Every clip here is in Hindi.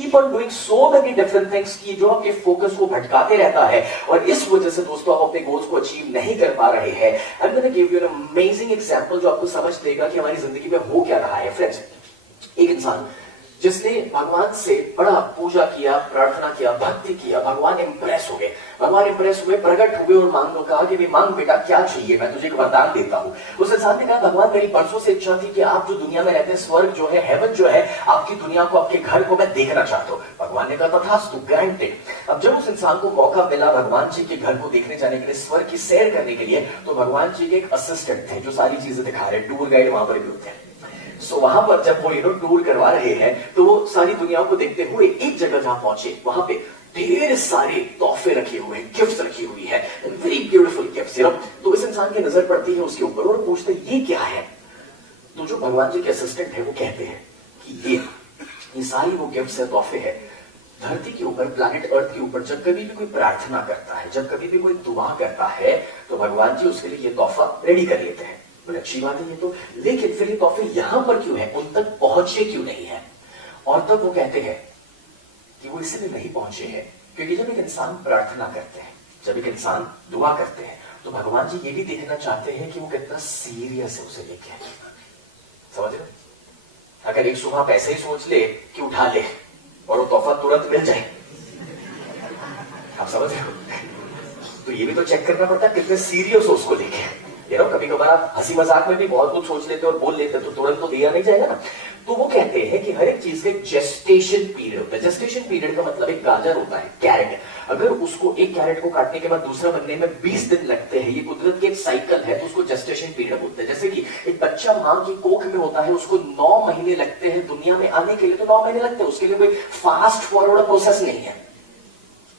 Keep on doing so many different things की जो आपके फोकस को भटकाते रहता है, और इस वजह से दोस्तों आप अपने गोल्स को अचीव नहीं कर पा रहे हैं। I am gonna give you an amazing example जो आपको समझ देगा कि हमारी जिंदगी में हो क्या रहा है। फ्रेंड्स, एक इंसान जिसने भगवान से बड़ा पूजा किया, प्रार्थना किया, भक्ति किया, भगवान इंप्रेस हो गए, भगवान इंप्रेस हुए, प्रकट हुए और मांगो, कहा कि मांग बेटा क्या चाहिए, मैं तुझे एक वरदान देता हूं। उस इंसान ने कहा भगवान मेरी बरसों से इच्छा थी कि आप जो दुनिया में रहते हैं, स्वर्ग जो है, हेवन जो है, आपकी दुनिया को, आपके घर को मैं देखना चाहता हूं। भगवान ने कहा तथास्तु, ग्रांटेड। अब जब उस इंसान को मौका मिला भगवान जी के घर को देखने जाने के लिए, स्वर्ग की सैर करने के लिए, तो भगवान जी के एक असिस्टेंट थे जो सारी चीजें दिखा रहे, टूर गाइड वहां पर भी होते हैं। सो वहां पर जब वो टूर करवा रहे हैं, तो वो सारी दुनिया को देखते हुए एक जगह जहां पहुंचे, वहां पे ढेर सारे तोहफे रखे हुए हैं, गिफ्ट्स रखी हुई है, वेरी ब्यूटीफुल गिफ्ट्स। तो इस इंसान की नजर पड़ती है उसके ऊपर और पूछते ये क्या है। तो जो भगवान जी के असिस्टेंट है वो कहते हैं कि ये सारी वो गिफ्ट्स है, तोहफे है। धरती के ऊपर, प्लैनेट अर्थ के ऊपर जब कभी भी कोई प्रार्थना करता है, जब कभी भी कोई दुआ करता है, तो भगवान जी उसके लिए ये तोहफा रेडी कर लेते हैं। अच्छी बात है ये तो, लेकिन फिर ये तोहफे यहां पर क्यों है, उन तक पहुंचे क्यों नहीं है। और तब वो कहते हैं कि वो इसलिए नहीं पहुंचे हैं क्योंकि जब एक इंसान प्रार्थना करते हैं, जब एक इंसान दुआ करते हैं, तो भगवान जी ये भी देखना चाहते हैं कि वो कितना सीरियस है उसे लेके। समझ रहे? अगर एक सुबह आप ऐसे ही सोच ले कि उठा ले और वो तोहफा तुरंत मिल जाए, आप समझ रहे हो, तो ये भी तो चेक करना पड़ता है कितने सीरियस हो उसको लेके। कभी कभार आप हंसी मजाक में भी बहुत कुछ सोच लेते और बोल लेते, तो तुरंत तो दिया नहीं जाएगा ना। तो वो कहते हैं कि हर एक चीज का जेस्टेशन पीरियड होता है। जेस्टेशन पीरियड का मतलब एक गाजर होता है, कैरेट। अगर उसको, एक कैरेट को काटने के बाद दूसरा बनने में 20 दिन लगते हैं, ये कुदरत की एक साइकिल है, तो उसको जेस्टेशन पीरियड बोलते हैं। जैसे कि एक बच्चा मां की कोख में होता है, उसको 9 महीने लगते हैं दुनिया में आने के लिए, तो 9 महीने लगते हैं, उसके लिए कोई फास्ट फॉरवर्ड प्रोसेस नहीं है,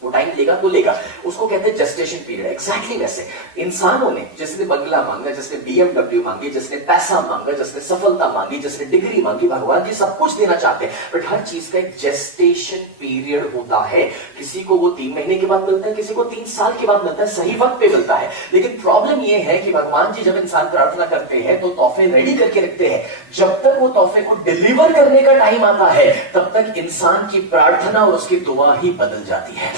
वो टाइम लेगा तो लेगा, उसको कहते हैं जेस्टेशन पीरियड। एग्जैक्टली वैसे इंसानों ने, जिसने बंगला मांगा, जिसने BMW मांगी, जिसने पैसा मांगा, जिसने सफलता मांगी, जिसने डिग्री मांगी, भगवान जी सब कुछ देना चाहते हैं, बट हर चीज का एक जेस्टेशन पीरियड होता है। किसी को वो 3 महीने के बाद मिलता है, किसी को 3 साल के बाद मिलता है, सही वक्त पे मिलता है। लेकिन प्रॉब्लम ये है कि भगवान जी जब इंसान प्रार्थना करते हैं तो तोहफे रेडी करके रखते हैं, जब तक वो तोहफे को डिलीवर करने का टाइम आता है, तब तक इंसान की प्रार्थना और उसकी दुआ ही बदल जाती है।